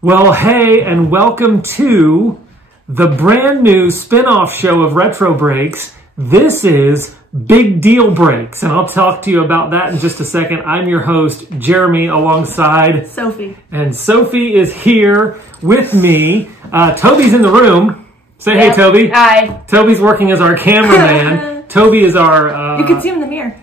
Well, hey, and welcome to the brand new spin-off show of Retro Breaks. This is Big Deal Breaks, and I'll talk to you about that in just a second. I'm your host, Jeremy, alongside Sophie. And Sophie is here with me. Toby's in the room. Say hey, Toby. Hi. Toby's working as our cameraman. Toby is our... you can see him in the mirror.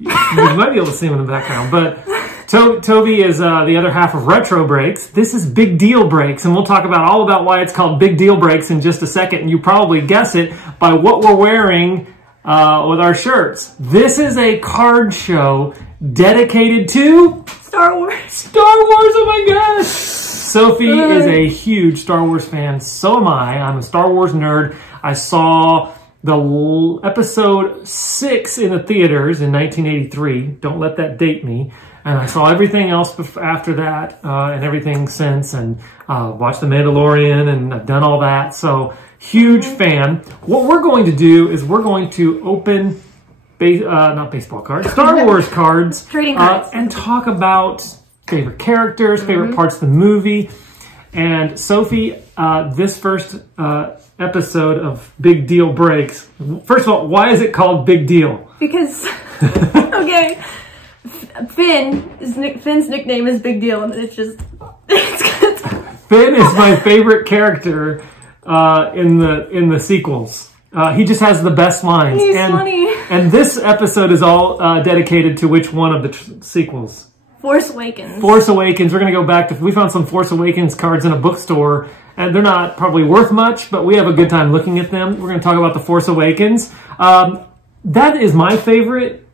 You might be able to see him in the background, but... Toby is the other half of Retro Breaks. This is Big Deal Breaks, and we'll talk all about why it's called Big Deal Breaks in just a second. And you probably guess it by what we're wearing with our shirts. This is a card show dedicated to... Star Wars. Star Wars, oh my gosh! Sophie is a huge Star Wars fan. So am I. I'm a Star Wars nerd. I saw the episode 6 in the theaters in 1983. Don't let that date me. And I saw everything else after that, and everything since, and watched The Mandalorian, and I've done all that. So, huge fan. What we're going to do is we're going to open, not baseball cards, Star Wars cards. Trading cards. And talk about favorite characters, favorite parts of the movie. And Sophie, this first episode of Big Deal Breaks, first of all, why is it called Big Deal? Because, okay... Finn's nickname is Big Deal, and it's just... Finn is my favorite character in the sequels. He just has the best lines. He's funny. And this episode is all dedicated to which one of the sequels? Force Awakens. Force Awakens. We're going to go back to... We found some Force Awakens cards in a bookstore, and they're not probably worth much, but we have a good time looking at them. We're going to talk about the Force Awakens. That is my favorite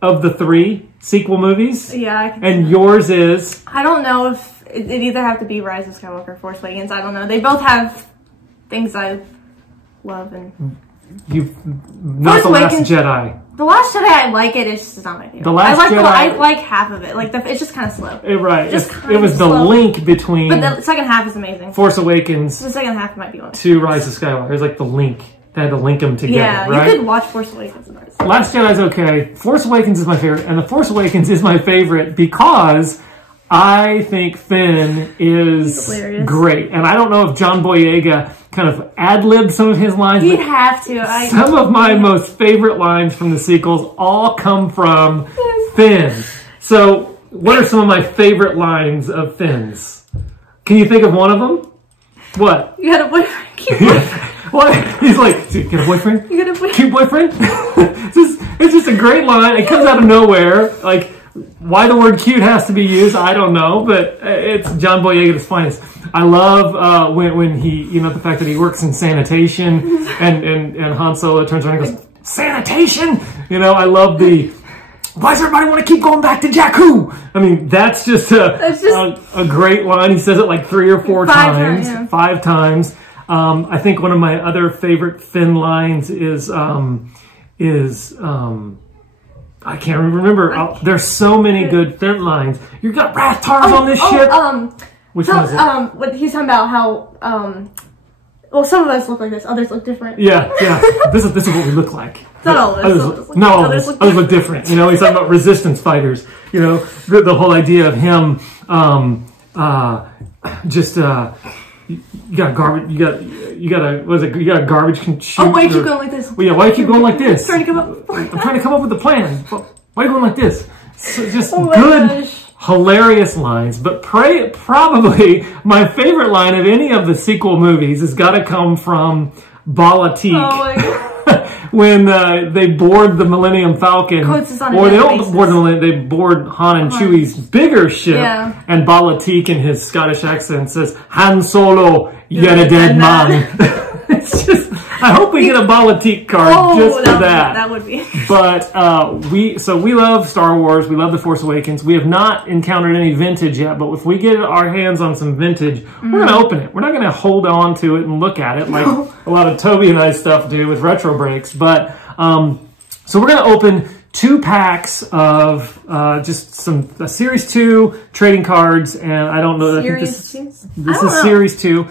of the 3 sequel movies. Yeah, I can and yours is... I don't know if it either have to be Rise of Skywalker or Force Awakens. I don't know. They both have things I love. And not The Last Jedi. The Last Jedi, I like it. It's just not my favorite. The Last Jedi... I like half of it. Like it's just kind of slow. Right. It was the link between... But the second half is amazing. Force Awakens... The second half might be one. To Rise of Skywalker. It was like the link. They had to link them together, yeah, right? You could watch Force Awakens. Last Jedi's okay. Force Awakens is my favorite. And the Force Awakens is my favorite because I think Finn is great. And I don't know if John Boyega kind of ad-libbed some of his lines. He'd have to. Some of my most favorite lines from the sequels all come from Finn. So what are some of my favorite lines of Finn's? Can you think of one of them? What? You had a boyfriend. Cute boyfriend. What? He's like, you got a boyfriend? You got a boyfriend? Cute boyfriend? It's just a great line. It comes out of nowhere. Like, why the word cute has to be used, I don't know, but it's John Boyega's finest. I love when he, the fact that he works in sanitation and Han Solo turns around and goes, sanitation? I love the... Why does everybody want to keep going back to Jakku? I mean, that's just a great line. He says it like 3 or 4 times. Yeah. 5 times. I think one of my other favorite Finn lines is I can't remember. There's so many good Finn lines. You got Rathtars on this ship. Which one is it? What he's talking about how well, some of us look like this, others look different. Yeah. This is what we look like. Not all of us. Others look different. He's talking about resistance fighters. The whole idea of him you got garbage. You got a garbage can shoot. Oh, why do you keep going like this? Well, yeah, why do you keep going like this? I'm trying to come up with a plan. Why are you going like this? So just good, hilarious lines. But probably my favorite line of any of the sequel movies has got to come from Balatik. Oh my God. When they board the Millennium Falcon, or they don't board the Millennium, they board Han and Chewie's bigger ship, and Balatik in his Scottish accent says, "Han Solo, you're a dead man." It's just, I hope we get a Balatik card just for that. That would be. But we love Star Wars. We love The Force Awakens. We have not encountered any vintage yet, but if we get our hands on some vintage, we're going to open it. We're not going to hold on to it and look at it like a lot of Toby and I stuff do with Retro Breaks. But so we're going to open 2 packs of just some Series 2 trading cards, and I don't know. This is Series 2.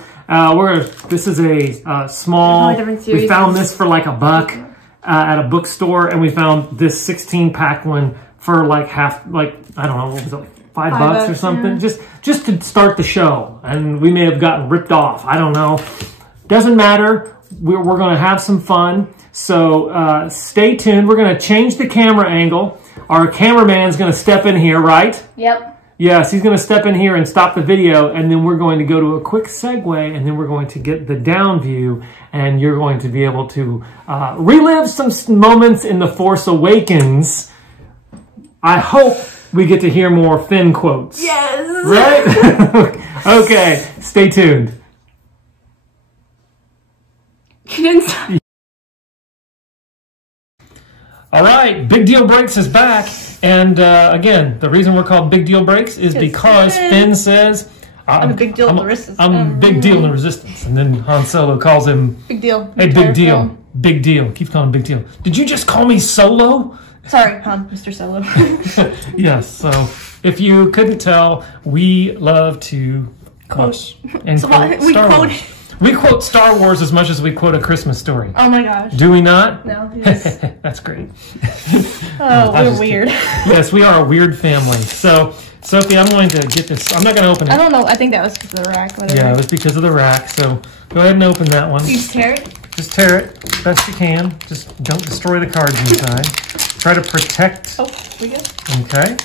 This is a small, we found this for like $1 at a bookstore, and we found this 16-pack one for like I don't know, what was it, like $5 or something, yeah. just to start the show. And we may have gotten ripped off. I don't know. Doesn't matter. We're going to have some fun. So stay tuned. We're going to change the camera angle. Our cameraman's going to step in here, right? Yep. Yes, he's going to step in here and stop the video, and then we're going to go to a quick segue, and then we're going to get the down view, and you're going to be able to relive some moments in The Force Awakens. I hope we get to hear more Finn quotes. Yes. Right? Okay, stay tuned. All right, Big Deal Breaks is back. And again, the reason we're called Big Deal Breaks is because Finn says, I'm a big deal in the resistance. I'm a big deal in the resistance. And then Han Solo calls him Big Deal. Hey, big deal. Film. Big deal. Keeps calling him Big Deal. Did you just call me Solo? Sorry, Mr. Solo. Yes, so if you couldn't tell, we love to quote and quote Star Wars. We quote Star Wars as much as we quote A Christmas Story. Oh my gosh. Do we not? No. That's great. Oh, we're weird. Yes, we are a weird family. So, Sophie, I'm going to get this. I'm not going to open it. I don't know. I think that was because of the rack. Whatever. Yeah, it was because of the rack. So, go ahead and open that one. You just tear it? Just tear it best you can. Just don't destroy the cards inside. Try to protect. Oh, we good? Okay.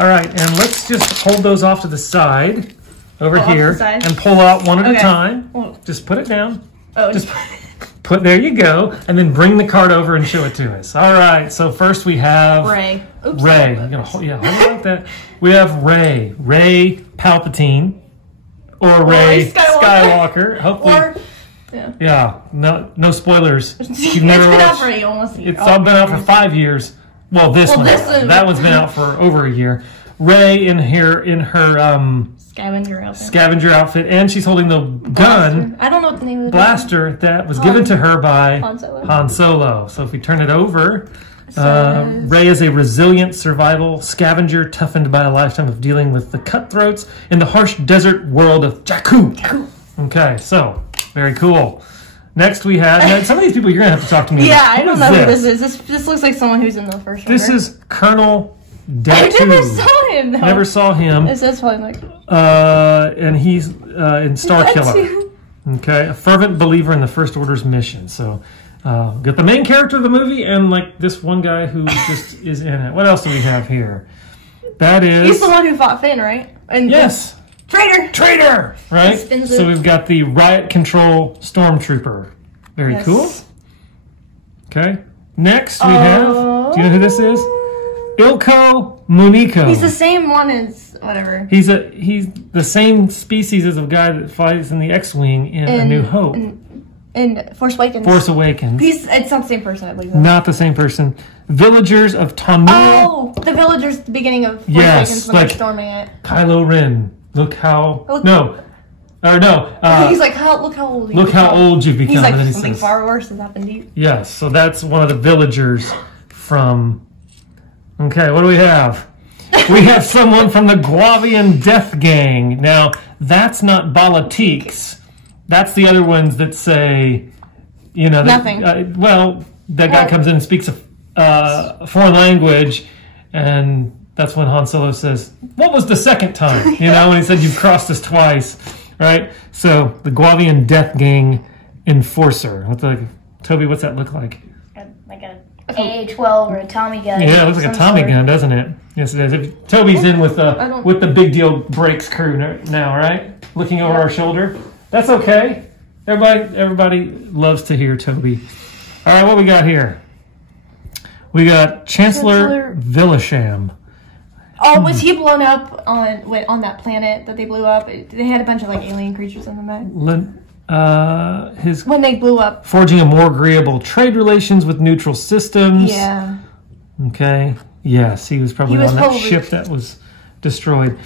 All right, and let's just hold those off to the side. Over here, and pull out one at a time. Just put it down. Oh, just put, there you go. And then bring the card over and show it to us. All right, so first we have Ray. Oops, Ray. You're gonna hold it like that. We have Ray. Ray Palpatine. Or Ray Skywalker. Hopefully. Or, yeah, no spoilers. You've never been out for almost a year. It's all been out for 5 years. Well, this one. That one's been out for over a year. Ray in her scavenger outfit, and she's holding the gun. I don't know what the name of the blaster that was given to her by Han Solo. So if we turn it over, Ray is a resilient survival scavenger toughened by a lifetime of dealing with the cutthroats in the harsh desert world of Jakku. Okay, so very cool. Next we have some of these people you're gonna have to talk to me. Yeah, I don't know who this is. This looks like someone who's in the first. This is Colonel. I never saw him, though. Never saw him. It says probably like... and he's in Star Killer. Okay, a fervent believer in the First Order's mission. So, got the main character of the movie and like this one guy who just is in it. What else do we have here? That is... He's the one who fought Finn, right? And yes. Traitor! Traitor! Right? So we've got the Riot Control Stormtrooper. Very cool. Okay. Next we have... Do you know who this is? Ilko Muniko. He's the same one as whatever. He's the same species as a guy that fights in the X-Wing in A New Hope. In Force Awakens. Force Awakens. It's not the same person, I believe. Not the same person. Villagers of Tamil. Oh, the villagers at the beginning of Force Awakens when they're storming it. Kylo Ren. Look how he's like, look how old you've become. He's like, and then he something says, far worse has happened to you. Yes, so that's one of the villagers from... Okay, what do we have? We have someone from the Guavian Death Gang. Now, that's not Balatiques. That's the other ones that say, nothing. That guy comes in and speaks a foreign language, and that's when Han Solo says, "What was the second time?" When he said, "You've crossed us twice," right? So the Guavian Death Gang enforcer. Toby, what's that look like? Like a AA-12 or a Tommy gun. Yeah, it looks like a Tommy gun, doesn't it? Yes, it is. Toby's in with the Big Deal Breaks crew now, right? Looking over our shoulder. That's okay. Everybody loves to hear Toby. All right, what we got here? We got Chancellor Villasham. Oh, was he blown up on that planet that they blew up? They had a bunch of alien creatures in the back. When they blew up, forging a more agreeable trade relations with neutral systems. Yeah. Okay. Yes, he was probably on that ship that was destroyed.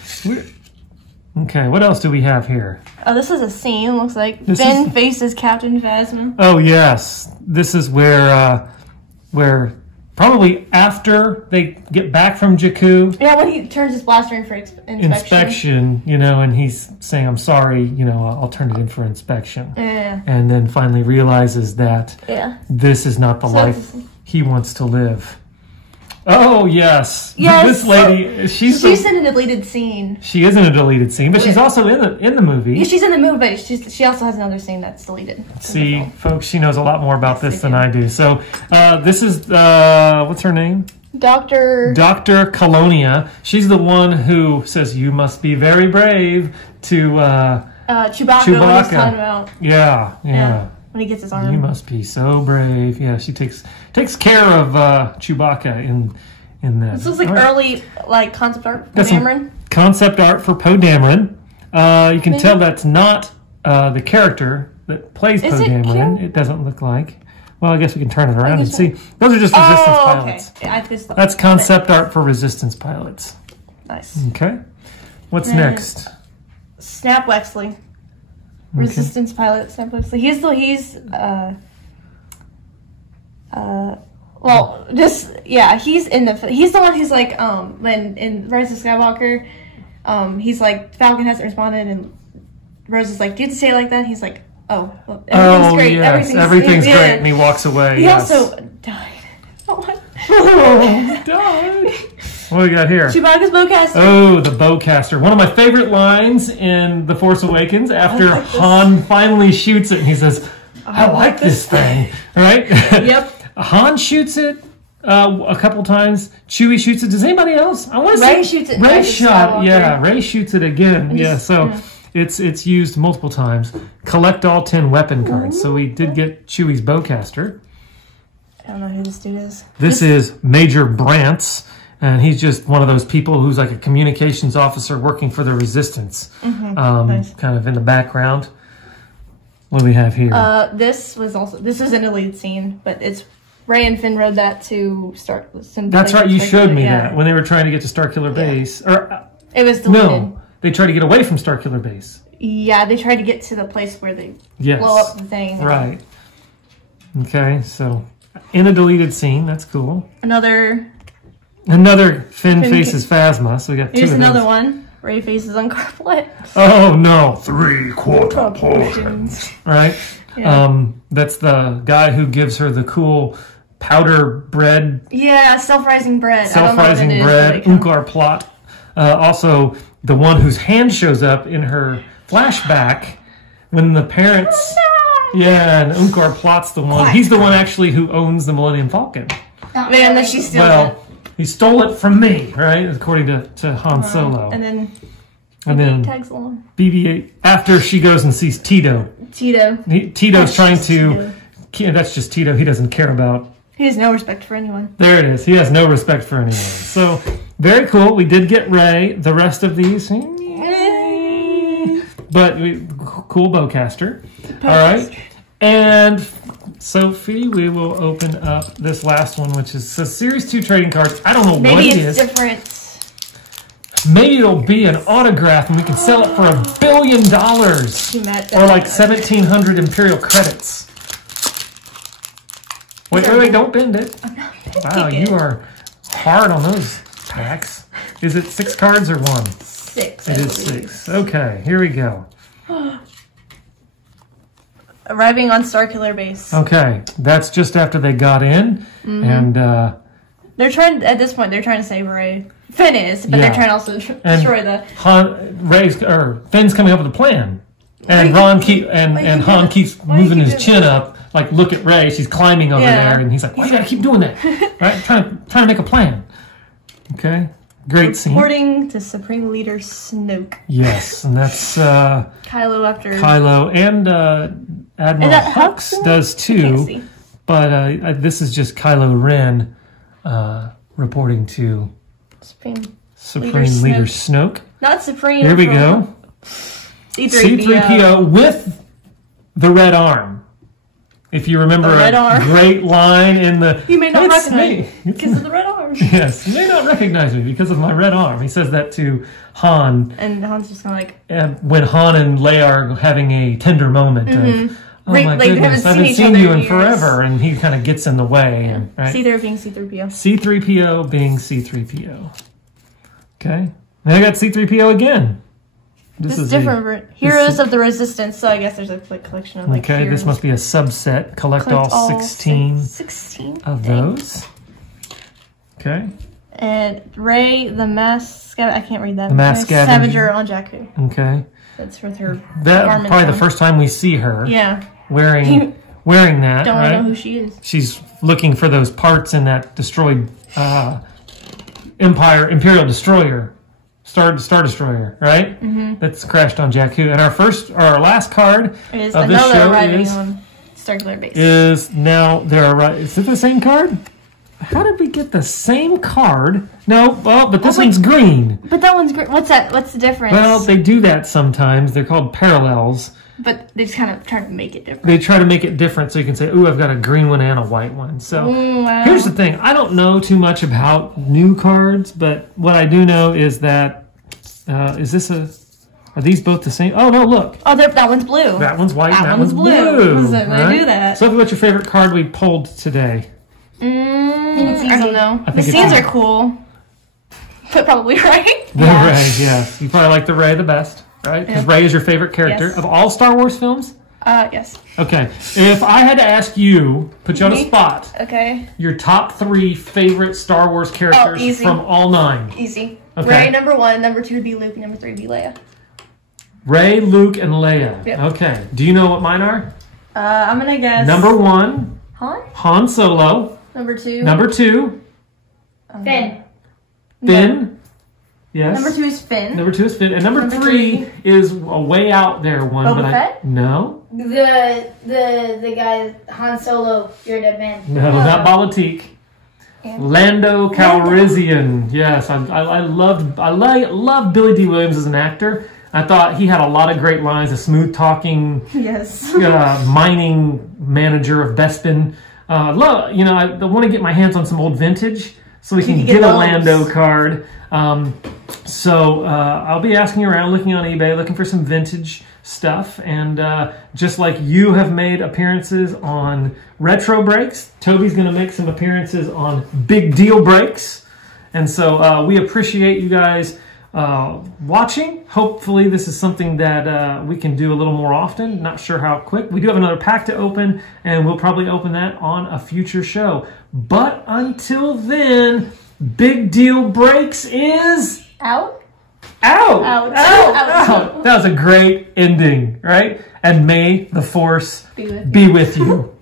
Okay, what else do we have here? Oh, this is a scene. Looks like Finn faces Captain Phasma. Oh yes, this is where probably after they get back from Jakku. Yeah, when he turns his blaster in for inspection. And he's saying, "I'm sorry, I'll turn it in for inspection." Yeah. And then finally realizes that this is not the life he wants to live. Oh, yes. Yes. This lady, she's in a deleted scene. She is in a deleted scene, but she's also in the movie. Yeah, she's in the movie, but she also has another scene that's deleted. See, folks, she knows a lot more about this than I do. So, this is, what's her name? Dr. Colonia. She's the one who says, you must be very brave to, Chewbacca. When he's talking about. Yeah. When he gets his arm. You must be so brave. Yeah, she takes care of Chewbacca in that. This looks like early concept art for Dameron. Concept art for Poe Dameron. You can tell that's not the character that plays Poe Dameron. It doesn't look like. Well, I guess we can turn it around and see. Those are just Resistance pilots. Okay. That's concept art for Resistance pilots. Nice. Okay. What's next? Snap Wexley. Resistance pilot Snap Wexley. He's the one who's like when in Rise of Skywalker, he's like Falcon hasn't responded and Rose is like, do you have to say it like that? He's like, oh, well, everything's great. Yes, everything's great, and he walks away. He also died. Died. What do we got here? Chewbacca's bowcaster. Oh, the bowcaster. One of my favorite lines in The Force Awakens after Han finally shoots it and he says, I like this thing. Right? Yep. Han shoots it a couple times. Chewie shoots it. Does anybody else? I want to Rey shoots it. Rey shot. Yeah, Rey shoots it again. It's used multiple times. Collect all 10 weapon cards. So we did get Chewie's bowcaster. I don't know who this dude is. This is Major Brantz, and he's just one of those people who's like a communications officer working for the Resistance, Nice. kind of in the background. What do we have here? This is an elite scene, but it's Rey and Finn rode that to start. That's right, you showed me that when they were trying to get to Starkiller Base. Or it was deleted. No, they tried to get away from Starkiller Base. Yeah, they tried to get to the place where they blow up the thing. Right. Okay, so in a deleted scene, that's cool. Another Finn faces Phasma, so we got two of those. Here's another one. Rey faces Uncarplet. Oh no, 3/4 portions. Right? Yeah. That's the guy who gives her the cool powder bread. Yeah, self-rising bread. Self-rising bread, Uncarplet. Also, the one whose hand shows up in her flashback when the parents... Oh, no. Yeah, and Uncarplet's the one. He's the one actually who owns the Millennium Falcon. Man, that she stole it. He stole it from me, right? According to Han Solo. And then tags along. BB-8 after she goes and sees Tito. Tito's trying to. That's just Tito. He doesn't care about. He has no respect for anyone. There it is. He has no respect for anyone. So very cool. We did get Rey. The rest of these, but cool bowcaster. All right, and Sophie, we will open up this last one, which is Series 2 trading cards. I don't know what it is. Maybe it's different. Maybe it'll be an autograph and we can sell it for $1 billion. Or like 1,700 Imperial credits. Wait, don't bend it. Wow, you are hard on those packs. Is it 6 cards or 1? 6. It is 6. Okay, here we go. Arriving on Starkiller Base. Okay, that's just after they got in, and they're trying. At this point, they're trying to save Rey. Finn is, but they're trying to also destroy the. Finn's coming up with a plan, and Han keeps moving his chin up, like look at Rey. She's climbing over there, and he's like, "Why you gotta keep doing that?" Right? Trying to make a plan. Okay. Great scene. Reporting to Supreme Leader Snoke. Yes, and that's Kylo after Kylo and Admiral Hux does too. But this is just Kylo Ren reporting to Supreme Leader Snoke. Not Supreme. Here we go. C-3PO with the red arm. If you remember a great line in the... You may not recognize me because of the red arm. Yes, you may not recognize me because of my red arm. He says that to Han. And Han's just kind of like... When Han and Leia are having a tender moment of, oh my goodness, I haven't seen you in forever. And he kind of gets in the way. Yeah. And, right? C-3PO being C-3PO. C-3PO being C-3PO. Okay. And I got C-3PO again. This is different. Heroes of the Resistance. So I guess there's a collection of heroes. This must be a subset. Collect all 16 of those. Okay. And Ray, the mask. I can't read that. The mask scavenger on Jakku. Okay. That's with her. That probably the first time we see her. Yeah. Wearing that. Don't right? know who she is. She's looking for those parts in that destroyed Imperial destroyer, Star Destroyer, right? That's crashed on Jakku. And our last card is of this show on Starkiller Base. Is now is it the same card? How did we get the same card? No, but this one's green. But that one's green. What's that? What's the difference? Well, they do that sometimes. They're called parallels. But they just kind of try to make it different. They try to make it different so you can say, ooh, I've got a green one and a white one. So here's the thing. I don't know too much about new cards, but what I do know is that, are these both the same? Oh, no, look. Oh, that one's blue. That one's white, that one's blue. They do that. Sophie, what's your favorite card we pulled today? I don't know. The scenes are cool. But probably Ray. The Ray, yes. You probably like the Ray the best, right? Because Ray is your favorite character of all Star Wars films? Yes. Okay. If I had to ask you, put you on a spot. Okay. Your top 3 favorite Star Wars characters from all 9. Easy. Okay. Ray, number 1. Number 2 would be Luke. Number 3 would be Leia. Ray, Luke, and Leia. Yep. Okay. Do you know what mine are? I'm going to guess. Number 1. Han Solo. Number 2. Number 2. Finn. Finn. Yes. Number 2 is Finn. Number 2 is Finn. And number 3 is a way out there one. Boba Fett? No. The guy, Han Solo, You're a Dead Man. No, not Balatik. Lando Calrissian. Yes, I loved Billy D. Williams as an actor. I thought he had a lot of great lines. A smooth talking, mining manager of Bespin. I want to get my hands on some old vintage so we can get a Lando card. So I'll be asking around, looking on eBay, looking for some vintage stuff. And just like you have made appearances on retro breaks, Toby's going to make some appearances on big deal breaks. And so we appreciate you guys watching. Hopefully this is something that we can do a little more often. Not sure how quick. We do have another pack to open, and we'll probably open that on a future show. But until then, Big Deal Breaks is out. That was a great ending, right? And may the Force be with you.